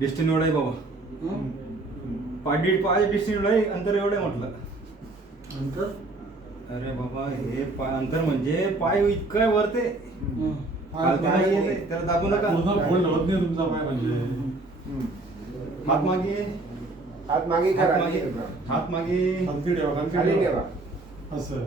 Destined एवढं आहे बाबा? पाय दीड पाय डिस्टिन एवढं आहे अंतर एवढं आहे म्हटलं. नंतर अरे बाबा हे पाय अंतर म्हणजे पाय इतकं वरते. हं. नाही येते, त्याला दाबू नका. पूर्ण फोल्ड होत नाही तुमचा पाय म्हणजे. हात मागे. हात मागे हात करा मागे. हात मागे. ठेवा खाली ठेवा. ठेवा.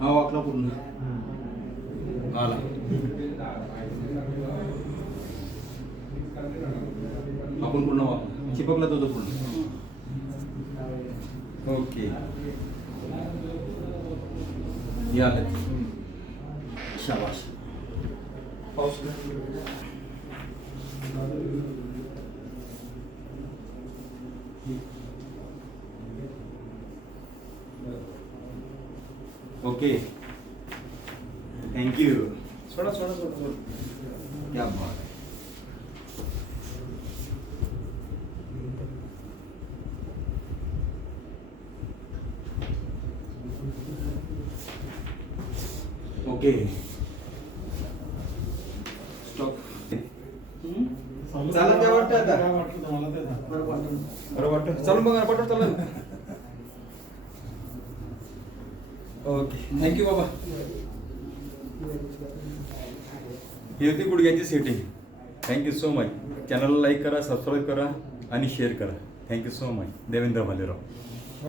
हा वाकला पूर्ण. आला. आपण पूर्ण वाकला. चिपकला तो पूर्ण. ओके. या शाबाश पाऊस ओके थँक्यू सोडा सोडा सोडा सोडा क्या बात है ओके स्टॉप हं? चालत काय वाटतं आता? काय वाटतं तुम्हाला ते सांगा. बरं वाटलं. बरं वाटतं चालून बघा पटवर चालून ओके थँक्यू बाबा ही होती गुडघ्याची setting thank you so much चॅनलला लाईक करा सबस्क्राईब करा आणि शेअर करा. Thank you so much Devendra Bhalerao.